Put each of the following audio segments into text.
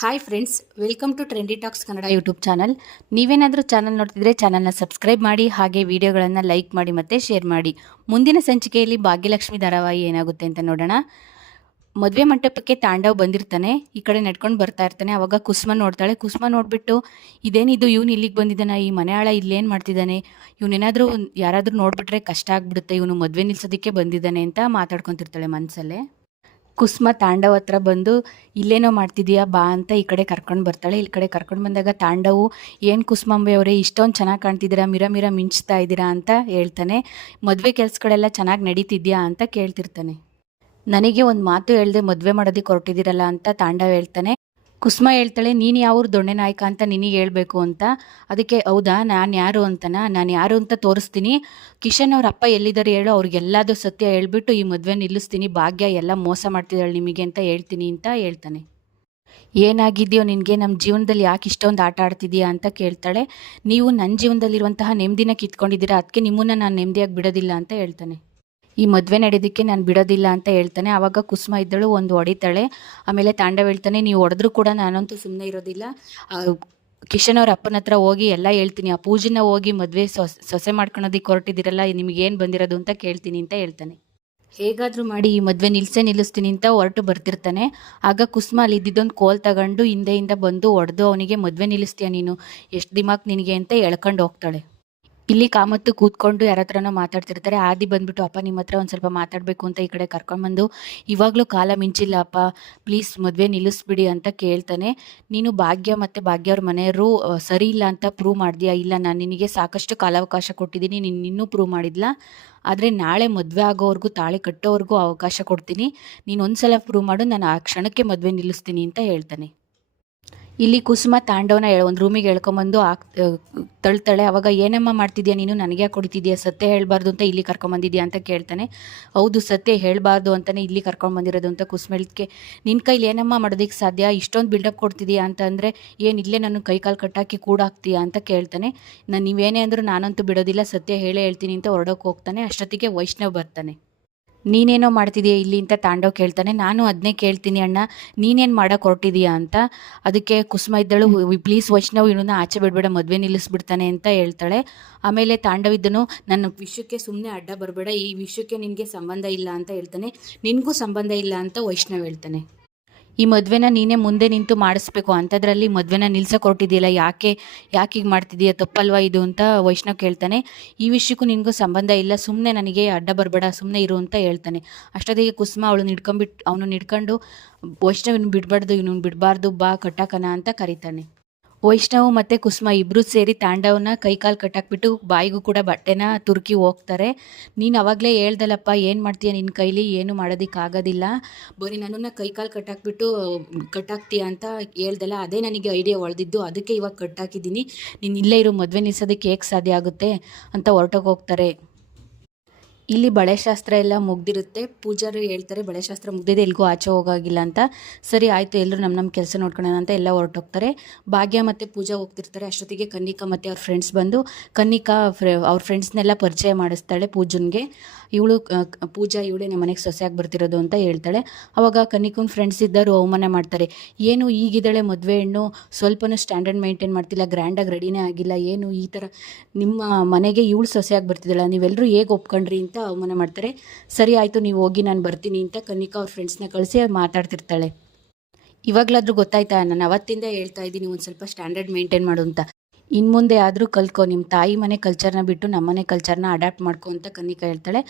Hi friends welcome to trendy talks Kannada YouTube channel ನೀವೇನಾದರೂ channel ನೋಡ್ತಿದ್ರೆ ಚಾನಲ್ನ subscribe ಮಾಡಿ, ಹಾಗೆ ವಿಡಿಯೋಗಳನ್ನು ಲೈಕ್ ಮಾಡಿ ಮತ್ತು ಶೇರ್ ಮಾಡಿ. ಮುಂದಿನ ಸಂಚಿಕೆಯಲ್ಲಿ ಭಾಗ್ಯಲಕ್ಷ್ಮಿ ಧಾರಾವಾಹಿ ಏನಾಗುತ್ತೆ ಅಂತ ನೋಡೋಣ. ಮದುವೆ ಮಂಟಪಕ್ಕೆ ತಾಂಡವ್ ಬಂದಿರ್ತಾನೆ, ಈ ಕಡೆ ನಡ್ಕೊಂಡು ಬರ್ತಾ ಇರ್ತಾನೆ, ಅವಾಗ ಕುಸ್ಮ ನೋಡ್ತಾಳೆ. ಕುಸ್ಮ ನೋಡಿಬಿಟ್ಟು ಇದೇನಿದು ಇವನು ಇಲ್ಲಿಗೆ ಬಂದಿದ್ದಾನೆ, ಈ ಮನೆ ಆಳ ಇಲ್ಲೇನು ಮಾಡ್ತಿದ್ದಾನೆ? ಇವನೇನಾದರೂ ಯಾರಾದರೂ ನೋಡಿಬಿಟ್ರೆ ಕಷ್ಟ ಆಗಿಬಿಡುತ್ತೆ, ಇವನು ಮದುವೆ ನಿಲ್ಸೋದಕ್ಕೆ ಬಂದಿದ್ದಾನೆ ಅಂತ ಮಾತಾಡ್ಕೊತಿರ್ತಾಳೆ ಮನಸ್ಸಲ್ಲೇ ಕುಸುಮ ತಾಂಡವ ಹತ್ರ ಬಂದು, ಇಲ್ಲೇನೋ ಮಾಡ್ತಿದ್ದೀಯಾ, ಬಾ ಅಂತ ಈ ಕಡೆ ಕರ್ಕೊಂಡು ಬರ್ತಾಳೆ. ಈ ಕಡೆ ಕರ್ಕೊಂಡು ಬಂದಾಗ ತಾಂಡವು, ಏನು ಕುಸುಮಾಂಬೆ ಅವರೇ ಇಷ್ಟೊಂದು ಚೆನ್ನಾಗಿ ಕಾಣ್ತಿದ್ದೀರಾ? ಮಿರ ಮಿರ ಮಿಂಚ್ತಾ ಇದ್ದೀರಾ? ಅಂತ ಹೇಳ್ತಾನೆ. ಮದುವೆ ಕೆಲಸಗಳೆಲ್ಲ ಚೆನ್ನಾಗಿ ನಡೀತಿದ್ಯಾ ಅಂತ ಕೇಳ್ತಿರ್ತಾನೆ. ನನಗೆ ಒಂದು ಮಾತು ಹೇಳ್ದೆ ಮದುವೆ ಮಾಡೋದಕ್ಕೆ ಹೊರಟಿದ್ದೀರಲ್ಲ ಅಂತ ತಾಂಡವ ಹೇಳ್ತಾನೆ. ಕುಸುಮ ಹೇಳ್ತಾಳೆ, ನೀನು ಯಾವ್ರು ದೊಣ್ಣೆ ನಾಯಕ ಅಂತ ನಿನಗೆ ಹೇಳ್ಬೇಕು ಅಂತ? ಅದಕ್ಕೆ, ಹೌದಾ, ನಾನು ಯಾರು ಅಂತನ? ನಾನು ಯಾರು ಅಂತ ತೋರಿಸ್ತೀನಿ. ಕಿಶನ್ ಅವ್ರ ಅಪ್ಪ ಎಲ್ಲಿದ್ದಾರೆ ಹೇಳು ಅವ್ರಿಗೆಲ್ಲದು ಸತ್ಯ ಹೇಳ್ಬಿಟ್ಟು ಈ ಮದುವೆ ನಿಲ್ಲಿಸ್ತೀನಿ. ಭಾಗ್ಯ ಎಲ್ಲ ಮೋಸ ಮಾಡ್ತಿದ್ದಾಳೆ ನಿಮಗೆ ಅಂತ ಹೇಳ್ತೀನಿ ಅಂತ ಹೇಳ್ತಾನೆ. ಏನಾಗಿದೆಯೋ ನಿನಗೆ? ನಮ್ಮ ಜೀವನದಲ್ಲಿ ಯಾಕೆ ಇಷ್ಟೊಂದು ಆಟ ಆಡ್ತಿದೀಯಾ ಅಂತ ಕೇಳ್ತಾಳೆ. ನೀವು ನನ್ನ ಜೀವನದಲ್ಲಿರುವಂತಹ ನೆಮ್ಮದಿನ ಕಿತ್ಕೊಂಡಿದ್ದೀರಾ? ಅದಕ್ಕೆ ನಿಮ್ಮನ್ನ ನಾನು ನೆಮ್ಮದಿಯಾಗಿ ಬಿಡೋದಿಲ್ಲ ಅಂತ ಹೇಳ್ತಾನೆ. ಈ ಮದುವೆ ನಡೆಯೋದಕ್ಕೆ ನಾನು ಬಿಡೋದಿಲ್ಲ ಅಂತ ಹೇಳ್ತಾನೆ. ಆವಾಗ ಕುಸುಮ ಇದ್ದಳು, ಒಂದು ಹೊಡಿತಾಳೆ. ಆಮೇಲೆ ತಾಂಡವ್ ಹೇಳ್ತಾನೆ, ನೀವು ಹೊಡೆದ್ರೂ ಕೂಡ ನಾನಂತೂ ಸುಮ್ಮನೆ ಇರೋದಿಲ್ಲ. ಕಿಶನ್ ಅವ್ರ ಅಪ್ಪನ ಹತ್ರ ಹೋಗಿ ಎಲ್ಲ ಹೇಳ್ತೀನಿ. ಆ ಪೂಜೆನ ಹೋಗಿ ಮದುವೆ ಸೊಸೆ ಮಾಡ್ಕೊಳೋದಕ್ಕೆ ಹೊರಟಿದ್ದೀರಲ್ಲ ನಿಮಗೇನು ಬಂದಿರೋದು ಅಂತ ಕೇಳ್ತೀನಿ ಅಂತ ಹೇಳ್ತಾನೆ. ಹೇಗಾದರೂ ಮಾಡಿ ಈ ಮದುವೆ ನಿಲ್ಸೆ ನಿಲ್ಲಿಸ್ತೀನಿ ಅಂತ ಹೊರಟು ಬರ್ತಿರ್ತಾನೆ. ಆಗ ಕುಸುಮ ಅಲ್ಲಿ ಇದ್ದಿದ್ದೊಂದು ಕೋಲ್ ತಗೊಂಡು ಹಿಂದೆಯಿಂದ ಬಂದು ಹೊಡೆದು, ಅವನಿಗೆ ಮದುವೆ ನಿಲ್ಲಿಸ್ತೀಯ ನೀನು? ಎಷ್ಟು ದಿಮಾಕ್ ನಿನಗೆ? ಅಂತ ಎಳ್ಕೊಂಡು ಹೋಗ್ತಾಳೆ. ಇಲ್ಲಿ ಕಾಮತ್ತು ಕೂತ್ಕೊಂಡು ಯಾರ ಹತ್ರನೋ ಮಾತಾಡ್ತಿರ್ತಾರೆ. ಆದಿ ಬಂದ್ಬಿಟ್ಟು, ಅಪ್ಪ ನಿಮ್ಮ ಹತ್ರ ಒಂದು ಸ್ವಲ್ಪ ಮಾತಾಡಬೇಕು ಅಂತ ಈ ಕಡೆ ಕರ್ಕೊಂಡ್ಬಂದು ಇವಾಗಲೂ ಕಾಲ ಮಿಂಚಿಲ್ಲ, ಅಪ್ಪ, ಪ್ಲೀಸ್ ಮದುವೆ ನಿಲ್ಲಿಸ್ಬಿಡಿ ಅಂತ ಕೇಳ್ತಾನೆ. ನೀನು ಭಾಗ್ಯ ಮತ್ತು ಭಾಗ್ಯ ಅವ್ರ ಮನೆಯವರು ಸರಿ ಇಲ್ಲ ಅಂತ ಪ್ರೂವ್ ಮಾಡಿದ್ಯಾ? ಇಲ್ಲ, ನಾನು ನಿನಗೆ ಸಾಕಷ್ಟು ಕಾಲಾವಕಾಶ ಕೊಟ್ಟಿದ್ದೀನಿ, ನೀನು ಇನ್ನೂ ಪ್ರೂವ್ ಮಾಡಿದ್ಲ? ಆದರೆ ನಾಳೆ ಮದುವೆ ಆಗೋವರೆಗೂ, ತಾಳಿ ಕಟ್ಟೋವರೆಗೂ ಅವಕಾಶ ಕೊಡ್ತೀನಿ. ನೀನು ಒಂದ್ಸಲ ಪ್ರೂವ್ ಮಾಡು, ನಾನು ಆ ಕ್ಷಣಕ್ಕೆ ಮದುವೆ ನಿಲ್ಲಿಸ್ತೀನಿ, ಅಂತ ಹೇಳ್ತಾನೆ. ಇಲ್ಲಿ ಕುಸುಮ ತಾಂಡವನ ಒಂದು ರೂಮಿಗೆ ಎಳ್ಕೊಂಬಂದು ಹಾಕ್ ತಳ್ತಾಳೆ, ಅವಾಗ ಏನಮ್ಮ ಮಾಡ್ತಿದ್ಯಾ ನೀನು? ನನಗೆ ಕೊಡ್ತಿದ್ಯಾ ಸತ್ಯ ಹೇಳಬಾರ್ದು ಅಂತ ಇಲ್ಲಿ ಕರ್ಕೊಂಬಂದಿದ್ಯಾ? ಅಂತ ಕೇಳ್ತಾನೆ. ಹೌದು, ಸತ್ಯ ಹೇಳಬಾರ್ದು ಅಂತಲೇ ಇಲ್ಲಿ ಕರ್ಕೊಂಡು ಬಂದಿರೋದು ಅಂತ ಕುಸುಮ ಹೇಳಿದ್ಕೆ ನಿನ್ನ ಕೈಲಿ ಏನಮ್ಮ ಮಾಡೋದಕ್ಕೆ ಸಾಧ್ಯ? ಇಷ್ಟೊಂದು ಬಿಲ್ಡಪ್ ಕೊಡ್ತಿದ್ಯಾ? ಅಂತ ಅಂದರೆ, ಏನು, ಇಲ್ಲೇ ನಾನು ಕೈ ಕಾಲು ಕಟ್ಟಾಕಿ ಕೂಡಾಕ್ತೀಯಾ ಅಂತ ಕೇಳ್ತಾನೆ. ನಾನು ನೀವೇನೇ ಅಂದರೂ ನಾನಂತೂ ಬಿಡೋದಿಲ್ಲ, ಸತ್ಯ ಹೇಳೇ ಹೇಳ್ತೀನಿ ಅಂತ ಹೊರಡೋಕೆ ಹೋಗ್ತಾನೆ. ಅಷ್ಟೊತ್ತಿಗೆ ವೈಷ್ಣವ್ ಬರ್ತಾನೆ. ನೀನೇನೋ ಮಾಡ್ತಿದೀಯ ಇಲ್ಲಿ ಅಂತ ತಾಂಡವ್ ಕೇಳ್ತಾನೆ. ನಾನು ಅದನ್ನೇ ಕೇಳ್ತೀನಿ ಅಣ್ಣ, ನೀನೇನು ಮಾಡೋಕೆ ಹೊರಟಿದೀಯಾ ಅಂತ? ಅದಕ್ಕೆ ಕುಸುಮ ಇದ್ದಳು. ಪ್ಲೀಸ್ ವೈಷ್ಣವ್ ಇವನನ್ನ ಆಚೆ ಬಿಡಬೇಡ, ಮದುವೆ ನಿಲ್ಲಿಸ್ಬಿಡ್ತಾನೆ ಅಂತ ಹೇಳ್ತಾಳೆ. ಆಮೇಲೆ ತಾಂಡವಿದ್ದನು ನನ್ನ ವಿಷಯಕ್ಕೆ ಸುಮ್ಮನೆ ಅಡ್ಡ ಬರಬೇಡ, ಈ ವಿಷಯಕ್ಕೆ ನಿನಗೆ ಸಂಬಂಧ ಇಲ್ಲ ಅಂತ ಹೇಳ್ತಾನೆ. ನಿನಗೂ ಸಂಬಂಧ ಇಲ್ಲ ಅಂತ ವೈಷ್ಣವ್ ಹೇಳ್ತಾನೆ. ಈ ಮದುವೆನ ನೀನೇ ಮುಂದೆ ನಿಂತು ಮಾಡಿಸ್ಬೇಕು. ಅಂಥದ್ರಲ್ಲಿ ಮದುವೆನ ನಿಲ್ಸಕ್ಕೆ ಹೊರಟಿದೆಯಲ್ಲ ಯಾಕೆ ಯಾಕೆ ಹೀಗೆ ಮಾಡ್ತಿದೀಯ ತಪ್ಪಲ್ವಾ ಇದು ಅಂತ ವೈಷ್ಣವ್ ಕೇಳ್ತಾನೆ. ಈ ವಿಷಯಕ್ಕೂ ನಿನಗೂ ಸಂಬಂಧ ಇಲ್ಲ. ಸುಮ್ಮನೆ ನನಗೆ ಅಡ್ಡ ಬರಬೇಡ ಸುಮ್ಮನೆ ಇರು ಅಂತ ಹೇಳ್ತಾನೆ. ಅಷ್ಟೊತ್ತಿಗೆ ಕುಸುಮ ಅವಳು ಹಿಡ್ಕೊಂಬಿಟ್ಟು ಅವನು ನಿಡ್ಕೊಂಡು ವೈಷ್ಣವ್ ಇವ್ನು ಬಿಡಬಾರ್ದು ಇವನು ಬಿಡಬಾರ್ದು, ಬಾ ಕಟ್ಟಾಕನ ಅಂತ ಕರೀತಾನೆ. ವೈಷ್ಣವ್ ಮತ್ತು ಕುಸುಮ ಇಬ್ಬರು ಸೇರಿ ತಾಂಡವನ ಕೈಕಾಲು ಕಟ್ಟಾಕ್ಬಿಟ್ಟು ಬಾಯಿಗೂ ಕೂಡ ಬಟ್ಟೆನ ತುರುಕಿ ಹೋಗ್ತಾರೆ. ನೀನು ಅವಾಗಲೇ ಹೇಳ್ದಲ್ಲಪ್ಪ, ಏನು ಮಾಡ್ತೀಯ ನಿನ್ನ ಕೈಲಿ? ಏನು ಮಾಡೋದಕ್ಕಾಗೋದಿಲ್ಲ ಬರೀ ನನ್ನನ್ನು ಕೈಕಾಲು ಕಟ್ಟಾಕ್ಬಿಟ್ಟು, ಕಟ್ಟಾಕ್ತೀಯ ಅಂತ ಹೇಳ್ದಲ್ಲ, ಅದೇ ನನಗೆ ಐಡಿಯಾ ಒಳ್ದಿದ್ದು. ಅದಕ್ಕೆ ಇವಾಗ ಕಟ್ಟಾಕಿದ್ದೀನಿ. ನೀನು ಇಲ್ಲೇ ಇರೋ, ಮದುವೆ ನಿಲ್ಸೋದಕ್ಕೆ ಹೇಗೆ ಸಾಧ್ಯ ಆಗುತ್ತೆ ಅಂತ ಹೊರಟೋಗಿ ಹೋಗ್ತಾರೆ. ಇಲ್ಲಿ ಬಳೆಶಾಸ್ತ್ರ ಎಲ್ಲ ಮುಗ್ದಿರುತ್ತೆ. ಪೂಜಾರು ಹೇಳ್ತಾರೆ ಬಳೆಶಾಸ್ತ್ರ ಮುಗ್ದಿದೆ, ಎಲ್ಗೂ ಆಚೆ ಹೋಗೋಗಿಲ್ಲ ಅಂತ. ಸರಿ, ಆಯಿತು ಎಲ್ಲರೂ ನಮ್ಮ ನಮ್ಮ ಕೆಲಸ ನೋಡ್ಕೊಳ್ಳೋಣ ಅಂತ ಎಲ್ಲ ಹೊರಟೋಗ್ತಾರೆ. ಭಾಗ್ಯ ಮತ್ತು ಪೂಜಾ ಹೋಗ್ತಿರ್ತಾರೆ. ಅಷ್ಟೊತ್ತಿಗೆ ಕನ್ನಿಕಾ ಮತ್ತು ಅವ್ರ ಫ್ರೆಂಡ್ಸ್ ಬಂದು, ಕನ್ನಿಕಾ ಫ್ರೆ, ಅವ್ರ ಫ್ರೆಂಡ್ಸ್ನೆಲ್ಲ ಪರಿಚಯ ಮಾಡಿಸ್ತಾಳೆ ಪೂಜನ್ಗೆ. ಇವಳು ಪೂಜಾ ಇವಳೇ ನಮ್ಮ ಮನೆಗೆ ಸೊಸೆಯಾಗಿ ಬರ್ತಿರೋದು ಅಂತ ಹೇಳ್ತಾಳೆ. ಅವಾಗ ಕನ್ನಿಕನ್ ಫ್ರೆಂಡ್ಸ್ ಇದ್ದರು ಅವಮಾನ ಮಾಡ್ತಾರೆ. ಏನು ಈಗಿದ್ದಾಳೆ ಮದುವೆ ಹೆಣ್ಣು, ಸ್ವಲ್ಪನೂ ಸ್ಟ್ಯಾಂಡರ್ಡ್ ಮೇಂಟೈನ್ ಮಾಡ್ತಿಲ್ಲ ಗ್ರ್ಯಾಂಡಾಗಿ ರೆಡಿನೇ ಆಗಿಲ್ಲ. ಏನು ಈ ಥರ ನಿಮ್ಮ ಮನೆಗೆ ಇವಳು ಸೊಸೆಯಾಗಿ ಬರ್ತಿದ್ದಾಳೆ ನೀವೆಲ್ಲರೂ ಹೇಗೆ ಒಪ್ಕೊಂಡ್ರಿ ಅಂತ ಅವಮಾನ ಮಾಡ್ತಾರೆ. ಸರಿ ಆಯಿತು, ನೀವು ಹೋಗಿ, ನಾನು ಬರ್ತೀನಿ ಅಂತ ಕನಿಕಾ ಅವ್ರ ಫ್ರೆಂಡ್ಸ್ನ ಕಳಿಸಿ ಮಾತಾಡ್ತಿರ್ತಾಳೆ. ಇವಾಗಲಾದ್ರೂ ಗೊತ್ತಾಯ್ತಾ, ನಾನು ಅವತ್ತಿಂದ ಹೇಳ್ತಾ ಇದ್ದೀನಿ ಒಂದು ಸ್ವಲ್ಪ ಸ್ಟ್ಯಾಂಡರ್ಡ್ ಮೇಂಟೈನ್ ಮಾಡು ಅಂತ. ಇನ್ನು ಮುಂದೆ ಆದರೂ ಕಲ್ಕೊ ನಿಮ್ಮ ತಾಯಿ ಮನೆ ಕಲ್ಚರ್ನ ಬಿಟ್ಟು ನಮ್ಮ ಮನೆ ಕಲ್ಚರ್ನ ಅಡಾಪ್ಟ್ ಮಾಡ್ಕೊ ಅಂತ ಕನ್ನಿಕಾ ಹೇಳ್ತಾಳೆ.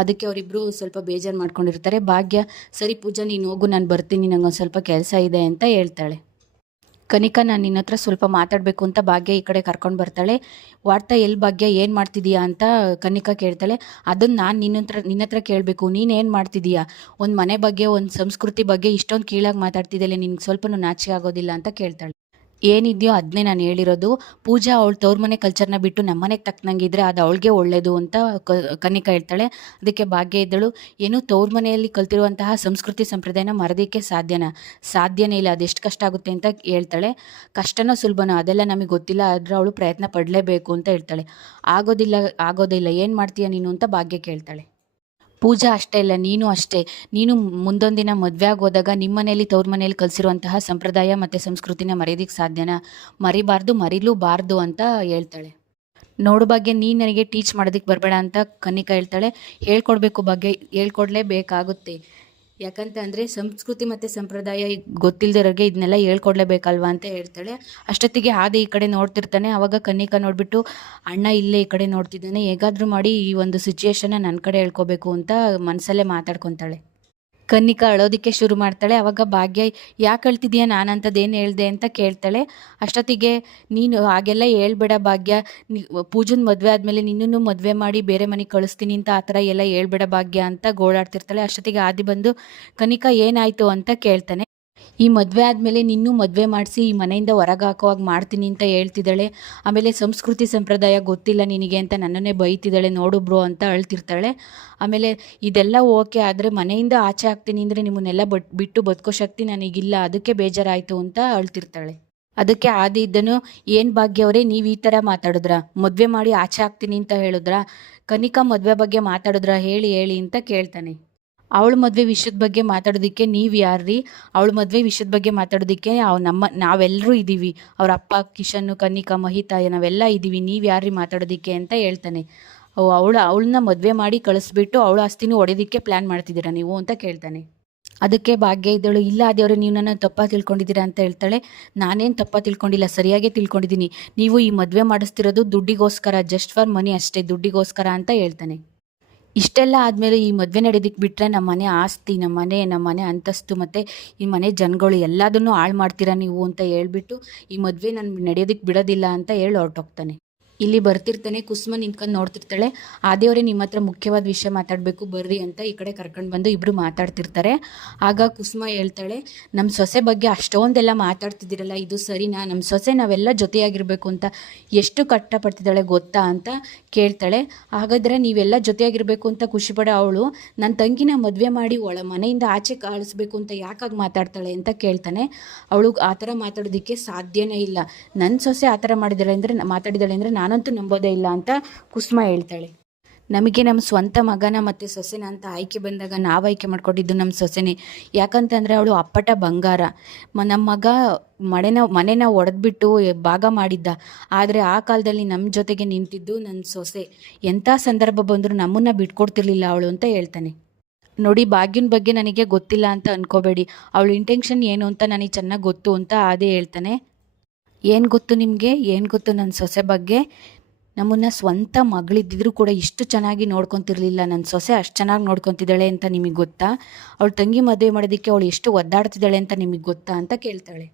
ಅದಕ್ಕೆ ಅವರಿಬ್ಬರು ಸ್ವಲ್ಪ ಬೇಜಾರು ಮಾಡ್ಕೊಂಡಿರ್ತಾರೆ. ಭಾಗ್ಯ, ಸರಿ ಪೂಜಾ, ನೀನು ಹೋಗು, ನಾನು ಬರ್ತೀನಿ ನಂಗೆ ಒಂದು ಸ್ವಲ್ಪ ಕೆಲಸ ಇದೆ ಅಂತ ಹೇಳ್ತಾಳೆ. ಕನಿಕಾ, ನಾನು ನಿನ್ನ ಹತ್ರ ಸ್ವಲ್ಪ ಮಾತಾಡಬೇಕು ಅಂತ ಭಾಗ್ಯ ಈ ಕಡೆ ಕರ್ಕೊಂಡು ಬರ್ತಾಳೆ. ವಾರ್ತಾ ಎಲ್ಲಿ ಭಾಗ್ಯ, ಏನು ಮಾಡ್ತಿದೀಯಾ ಅಂತ ಕನಿಕಾ ಕೇಳ್ತಾಳೆ. ಅದನ್ನು ನಾನು ನಿನ್ನ ಹತ್ರ ನಿನ್ನ ಹತ್ರ ಕೇಳಬೇಕು. ನೀನು ಏನು ಮಾಡ್ತಿದೀಯಾ? ಒಂದು ಮನೆ ಬಗ್ಗೆ, ಒಂದು ಸಂಸ್ಕೃತಿ ಬಗ್ಗೆ ಇಷ್ಟೊಂದು ಕೀಳಾಗಿ ಮಾತಾಡ್ತಿದ್ದಲ್ಲ ನಿನಗೆ ಸ್ವಲ್ಪನೂ ನಾಚಿಕೆ ಆಗೋದಿಲ್ಲ ಅಂತ ಕೇಳ್ತಾಳೆ. ಏನಿದೆಯೋ ಅದನ್ನೇ ನಾನು ಹೇಳಿರೋದು. ಪೂಜಾ ಅವಳು ತವ್ರ ಮನೆ ಕಲ್ಚರ್ನ ಬಿಟ್ಟು ನಮ್ಮ ಮನೆಗೆ ತಕ್ಕನಂಗಿದ್ರೆ ಅದು ಅವಳಿಗೆ ಒಳ್ಳೆಯದು ಅಂತ ಕ ಕನ್ನಿಕಾ ಹೇಳ್ತಾಳೆ. ಅದಕ್ಕೆ ಭಾಗ್ಯ ಇದ್ದಳು. ಏನು ತವ್ರ ಮನೆಯಲ್ಲಿ ಕಲ್ತಿರುವಂತಹ ಸಂಸ್ಕೃತಿ ಸಂಪ್ರದಾಯನ ಮರದಿಕ್ಕೆ ಸಾಧ್ಯನ? ಸಾಧ್ಯನೇ ಇಲ್ಲ, ಅದೆಷ್ಟು ಕಷ್ಟ ಆಗುತ್ತೆ ಅಂತ ಹೇಳ್ತಾಳೆ. ಕಷ್ಟನೋ ಸುಲಭನೋ ಅದೆಲ್ಲ ನಮಗೆ ಗೊತ್ತಿಲ್ಲ, ಆದರೆ ಅವಳು ಪ್ರಯತ್ನ ಪಡಲೇಬೇಕು ಅಂತ ಹೇಳ್ತಾಳೆ. ಆಗೋದಿಲ್ಲ ಆಗೋದಿಲ್ಲ ಏನು ಮಾಡ್ತೀಯ ನೀನು ಅಂತ ಭಾಗ್ಯ ಕೇಳ್ತಾಳೆ. ಪೂಜಾ ಅಷ್ಟೇ ಇಲ್ಲ, ನೀನು ಅಷ್ಟೇ. ನೀನು ಮುಂದೊಂದು ದಿನ ಮದುವೆ ಆಗೋದಾಗ ನಿಮ್ಮ ಮನೆಯಲ್ಲಿ ತವ್ರ ಮನೆಯಲ್ಲಿ ಕಲಿಸಿರುವಂತಹ ಸಂಪ್ರದಾಯ ಮತ್ತು ಸಂಸ್ಕೃತಿನ ಮರೆಯೋದಕ್ಕೆ ಸಾಧ್ಯನಾ? ಮರಿಬಾರ್ದು, ಮರಿಲೂಬಾರ್ದು ಅಂತ ಹೇಳ್ತಾಳೆ. ನೋಡೋ ಬಗ್ಗೆ ನೀನು ನನಗೆ ಟೀಚ್ ಮಾಡೋದಕ್ಕೆ ಬರಬೇಡ ಅಂತ ಕನ್ನಿಕಾ ಹೇಳ್ತಾಳೆ. ಹೇಳ್ಕೊಡ್ಬೇಕು ಬಗ್ಗೆ ಹೇಳ್ಕೊಡ್ಲೇಬೇಕಾಗುತ್ತೆ. ಯಾಕಂತ ಅಂದರೆ ಸಂಸ್ಕೃತಿ ಮತ್ತು ಸಂಪ್ರದಾಯ ಗೊತ್ತಿಲ್ಲದಿರೋರಿಗೆ ಇದನ್ನೆಲ್ಲ ಹೇಳ್ಕೊಡ್ಲೇಬೇಕಲ್ವಾ ಅಂತ ಹೇಳ್ತಾಳೆ. ಅಷ್ಟೊತ್ತಿಗೆ ಆದಿ ಈ ಕಡೆ ನೋಡ್ತಿರ್ತಾನೆ. ಅವಾಗ ಕನ್ನಿಕಾ ನೋಡಿಬಿಟ್ಟು, ಅಣ್ಣ ಇಲ್ಲೇ ಈ ಕಡೆ ನೋಡ್ತಿದ್ದಾನೆ. ಹೇಗಾದರೂ ಮಾಡಿ ಈ ಒಂದು ಸಿಚುಯೇಷನ್ನ ನನ್ನ ಕಡೆ ಹೇಳ್ಕೊಬೇಕು ಅಂತ ಮನಸಲ್ಲೇ ಮಾತಾಡ್ಕೊತಾಳೆ. ಕನ್ನಿಕಾ ಅಳೋದಕ್ಕೆ ಶುರು ಮಾಡ್ತಾಳೆ. ಅವಾಗ ಭಾಗ್ಯ, ಯಾಕೆ ಅಳ್ತಿದ್ಯಾ? ನಾನಂಥದ್ದೇನು ಹೇಳ್ದೆ? ಅಂತ ಕೇಳ್ತಾಳೆ. ಅಷ್ಟೊತ್ತಿಗೆ, ನೀನು ಹಾಗೆಲ್ಲ ಹೇಳ್ಬೇಡ ಭಾಗ್ಯ. ಪೂಜನ್ ಮದುವೆ ಆದಮೇಲೆ ನಿನ್ನನ್ನು ಮದುವೆ ಮಾಡಿ ಬೇರೆ ಮನೆಗೆ ಕಳಿಸ್ತೀನಿ ಅಂತ ಆ ಥರ ಎಲ್ಲ ಹೇಳ್ಬೇಡ ಭಾಗ್ಯ ಅಂತ ಗೋಳಾಡ್ತಿರ್ತಾಳೆ. ಅಷ್ಟೊತ್ತಿಗೆ ಆದಿ ಬಂದು ಕನಿಕಾ ಏನಾಯಿತು? ಅಂತ ಕೇಳ್ತಾನೆ. ಈ ಮದುವೆ ಆದಮೇಲೆ ನಿನ್ನೂ ಮದುವೆ ಮಾಡಿಸಿ, ಈ ಮನೆಯಿಂದ ಹೊರಗೆ ಹಾಕೋವಾಗ ಮಾಡ್ತೀನಿ ಅಂತ ಹೇಳ್ತಿದ್ದಾಳೆ. ಆಮೇಲೆ ಸಂಸ್ಕೃತಿ ಸಂಪ್ರದಾಯ ಗೊತ್ತಿಲ್ಲ ನಿನಗೆ ಅಂತ ನನ್ನನ್ನೇ ಬೈತಿದ್ದಾಳೆ, ನೋಡು ಬ್ರೋ ಅಂತ ಅಳ್ತಿರ್ತಾಳೆ. ಆಮೇಲೆ ಇದೆಲ್ಲ ಓಕೆ, ಆದರೆ ಮನೆಯಿಂದ ಆಚೆ ಹಾಕ್ತೀನಿ ಅಂದರೆ ನಿಮ್ಮನ್ನೆಲ್ಲ ಬಟ್, ಬಿಟ್ಟು ಬದುಕೋ ಶಕ್ತಿ ನನಗಿಲ್ಲ, ಅದಕ್ಕೆ ಬೇಜಾರಾಯಿತು ಅಂತ ಅಳ್ತಿರ್ತಾಳೆ. ಅದಕ್ಕೆ ಆದಿ ಇದ್ದನು, ಏನು ಭಾಗ್ಯವರೇ ನೀವು ಈ ಥರ ಮಾತಾಡಿದ್ರಾ? ಮದುವೆ ಮಾಡಿ ಆಚೆ ಹಾಕ್ತೀನಿ ಅಂತ ಹೇಳಿದ್ರಾ? ಕನಿಕಾ ಮದುವೆ ಬಗ್ಗೆ ಮಾತಾಡಿದ್ರಾ? ಹೇಳಿ ಹೇಳಿ, ಅಂತ ಕೇಳ್ತಾನೆ. ಅವಳ ಮದುವೆ ವಿಷಯದ ಬಗ್ಗೆ ಮಾತಾಡೋದಕ್ಕೆ ನೀವು ಯಾರ್ರಿ? ಅವಳ ಮದುವೆ ವಿಷಯದ ಬಗ್ಗೆ ಮಾತಾಡೋದಕ್ಕೆ ಅವ್ ನಮ್ಮ ನಾವೆಲ್ಲರೂ ಇದ್ದೀವಿ ಅವ್ರ ಅಪ್ಪ, ಕಿಶನ್, ಕನ್ನಿಕಾ ಮಹಿತಾ ನಾವೆಲ್ಲ ಇದ್ದೀವಿ ನೀವು ಯಾರ್ರಿ ಮಾತಾಡೋದಕ್ಕೆ ಅಂತ ಹೇಳ್ತಾನೆ. ಅವಳು, ಅವಳನ್ನ ಮದುವೆ ಮಾಡಿ ಕಳಿಸ್ಬಿಟ್ಟು ಅವಳ ಆಸ್ತಿನೂ ಹೊಡೆಯೋದಕ್ಕೆ ಪ್ಲ್ಯಾನ್ ಮಾಡ್ತಿದ್ದೀರಾ ನೀವು ಅಂತ ಕೇಳ್ತಾನೆ. ಅದಕ್ಕೆ ಭಾಗ್ಯ ಇದ್ದಳು, ಇಲ್ಲ ಅದೇವ್ರೆ ನೀವು ನನ್ನ ತಪ್ಪ ತಿಳ್ಕೊಂಡಿದ್ದೀರಾ ಅಂತ ಹೇಳ್ತಾಳೆ. ನಾನೇನು ತಪ್ಪ ತಿಳ್ಕೊಂಡಿಲ್ಲ, ಸರಿಯಾಗೇ ತಿಳ್ಕೊಂಡಿದ್ದೀನಿ. ನೀವು ಈ ಮದುವೆ ಮಾಡಿಸ್ತಿರೋದು ದುಡ್ಡಿಗೋಸ್ಕರ ಜಸ್ಟ್ ಫಾರ್ ಮನಿ ಅಷ್ಟೇ, ದುಡ್ಡಿಗೋಸ್ಕರ ಅಂತ ಹೇಳ್ತಾನೆ. ಇಷ್ಟೆಲ್ಲ ಆದಮೇಲೆ ಈ ಮದುವೆ ನಡೆಯೋದಿಕ್ಕೆ ಬಿಟ್ಟರೆ ನಮ್ಮ ಮನೆ ಆಸ್ತಿ ನಮ್ಮ ಮನೆ ನಮ್ಮ ಮನೆ ಅಂತಸ್ತು ಮತ್ತು ಈ ಮನೆ ಜನಗಳು ಎಲ್ಲದನ್ನೂ ಹಾಳು ಮಾಡ್ತೀರಾ ನೀವು ಅಂತ ಹೇಳ್ಬಿಟ್ಟು ಈ ಮದುವೆ ನಾನು ನಡೆಯೋದಕ್ಕೆ ಬಿಡೋದಿಲ್ಲ ಅಂತ ಹೇಳಿ ಹೊರಟೋಗ್ತಾನೆ. ಇಲ್ಲಿ ಬರ್ತಿರ್ತಾನೆ, ಕುಸುಮ ನಿಂತ್ಕೊಂಡು ನೋಡ್ತಿರ್ತಾಳೆ. ಆದೇವರೇ ನಿಮ್ಮ ಹತ್ರ ಮುಖ್ಯವಾದ ವಿಷಯ ಮಾತಾಡಬೇಕು, ಬರ್ರಿ ಅಂತ ಈ ಕಡೆ ಕರ್ಕೊಂಡು ಬಂದು ಇಬ್ಬರು ಮಾತಾಡ್ತಿರ್ತಾರೆ. ಆಗ ಕುಸುಮ ಹೇಳ್ತಾಳೆ ನಮ್ಮ ಸೊಸೆ ಬಗ್ಗೆ ಅಷ್ಟೊಂದೆಲ್ಲ ಮಾತಾಡ್ತಿದ್ದೀರಲ್ಲ, ಇದು ಸರಿನಾ? ನಮ್ಮ ಸೊಸೆ ನಾವೆಲ್ಲ ಜೊತೆಯಾಗಿರಬೇಕು ಅಂತ ಎಷ್ಟು ಕಷ್ಟಪಡ್ತಿದ್ದಾಳೆ ಗೊತ್ತಾ? ಅಂತ ಕೇಳ್ತಾಳೆ. ಹಾಗಾದರೆ ನೀವೆಲ್ಲ ಜೊತೆಯಾಗಿರಬೇಕು ಅಂತ ಖುಷಿಪಡೆ ಅವಳು ನನ್ನ ತಂಗಿನ ಮದುವೆ ಮಾಡಿ ಒಳ ಮನೆಯಿಂದ ಆಚೆ ಕಳಿಸ್ಬೇಕು ಅಂತ ಯಾಕಾಗಿ ಮಾತಾಡ್ತಾಳೆ? ಅಂತ ಕೇಳ್ತಾನೆ. ಅವಳು ಆ ಥರ ಮಾತಾಡೋದಕ್ಕೆ ಸಾಧ್ಯನೇ ಇಲ್ಲ. ನನ್ನ ಸೊಸೆ ಆ ಥರ ಮಾಡಿದಾಳೆ ಅಂದರೆ ಮಾತಾಡಿದಾಳೆ ಅಂದರೆ ನಾನಂತೂ ನಂಬೋದೇ ಇಲ್ಲ ಅಂತ ಕುಸುಮ ಹೇಳ್ತಾಳೆ. ನಮಗೆ ನಮ್ಮ ಸ್ವಂತ ಮಗನ ಮತ್ತು ಸೊಸೆನ ಅಂತ ಆಯ್ಕೆ ಬಂದಾಗ ನಾವು ಆಯ್ಕೆ ಮಾಡ್ಕೊಟ್ಟಿದ್ದು ನಮ್ಮ ಸೊಸೆನೆ. ಯಾಕಂತಂದರೆ ಅವಳು ಅಪ್ಪಟ ಬಂಗಾರ. ಮ ನಮ್ಮ ಮಗ ಮನೆನ ಮನೆನ ಒಡೆದ್ಬಿಟ್ಟು ಭಾಗ ಮಾಡಿದ್ದ. ಆದರೆ ಆ ಕಾಲದಲ್ಲಿ ನಮ್ಮ ಜೊತೆಗೆ ನಿಂತಿದ್ದು ನನ್ನ ಸೊಸೆ. ಎಂಥ ಸಂದರ್ಭ ಬಂದರೂ ನಮ್ಮನ್ನು ಬಿಟ್ಕೊಡ್ತಿರ್ಲಿಲ್ಲ ಅವಳು ಅಂತ ಹೇಳ್ತಾನೆ. ನೋಡಿ, ಭಾಗ್ಯನ ಬಗ್ಗೆ ನನಗೆ ಗೊತ್ತಿಲ್ಲ ಅಂತ ಅನ್ಕೋಬೇಡಿ. ಅವಳು ಇಂಟೆನ್ಷನ್ ಏನು ಅಂತ ನನಗೆ ಚೆನ್ನಾಗಿ ಗೊತ್ತು ಅಂತ ಅದೇ ಹೇಳ್ತಾನೆ. ಏನು ಗೊತ್ತು ನಿಮಗೆ? ಏನು ಗೊತ್ತು ನನ್ನ ಸೊಸೆ ಬಗ್ಗೆ? ನಮ್ಮನ್ನು ಸ್ವಂತ ಮಗಳಿದ್ದಿದ್ರು ಕೂಡ ಇಷ್ಟು ಚೆನ್ನಾಗಿ ನೋಡ್ಕೊತಿರ್ಲಿಲ್ಲ ನನ್ನ ಸೊಸೆ, ಅಷ್ಟು ಚೆನ್ನಾಗಿ ನೋಡ್ಕೊತಿದ್ದಾಳೆ ಅಂತ ನಿಮಗೆ ಗೊತ್ತಾ? ಅವಳು ತಂಗಿ ಮದುವೆ ಮಾಡೋದಕ್ಕೆ ಅವಳು ಎಷ್ಟು ಒದ್ದಾಡ್ತಿದ್ದಾಳೆ ಅಂತ ನಿಮಗೆ ಗೊತ್ತಾ ಅಂತ ಕೇಳ್ತಾಳೆ.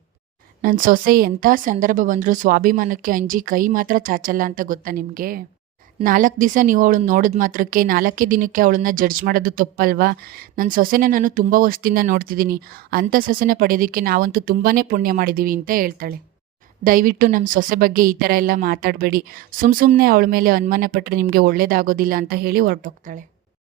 ನನ್ನ ಸೊಸೆ ಎಂಥ ಸಂದರ್ಭ ಬಂದರೂ ಸ್ವಾಭಿಮಾನಕ್ಕೆ ಅಂಜಿ ಕೈ ಮಾತ್ರ ಚಾಚಲ್ಲ ಅಂತ ಗೊತ್ತಾ ನಿಮಗೆ? ನಾಲ್ಕು ದಿವಸ ನೀವು ಅವಳನ್ನ ನೋಡಿದ ಮಾತ್ರಕ್ಕೆ ನಾಲ್ಕೇ ದಿನಕ್ಕೆ ಅವಳನ್ನ ಜಡ್ಜ್ ಮಾಡೋದು ತಪ್ಪಲ್ವಾ? ನನ್ನ ಸೊಸೆನ ನಾನು ತುಂಬ ವರ್ಷದಿಂದ ನೋಡ್ತಿದ್ದೀನಿ. ಅಂಥ ಸೊಸೆನ ಪಡೆಯೋದಕ್ಕೆ ನಾವಂತೂ ತುಂಬಾ ಪುಣ್ಯ ಮಾಡಿದ್ದೀವಿ ಅಂತ ಹೇಳ್ತಾಳೆ. ದಯವಿಟ್ಟು ನಮ್ಮ ಸೊಸೆ ಬಗ್ಗೆ ಈ ಥರ ಎಲ್ಲ ಮಾತಾಡಬೇಡಿ. ಸುಮ್ಮ ಸುಮ್ಮನೆ ಅವಳ ಮೇಲೆ ಅನುಮಾನ ಪಟ್ಟರೆ ನಿಮಗೆ ಒಳ್ಳೇದಾಗೋದಿಲ್ಲ ಅಂತ ಹೇಳಿ ಹೊರಟೋಗ್ತಾಳೆ.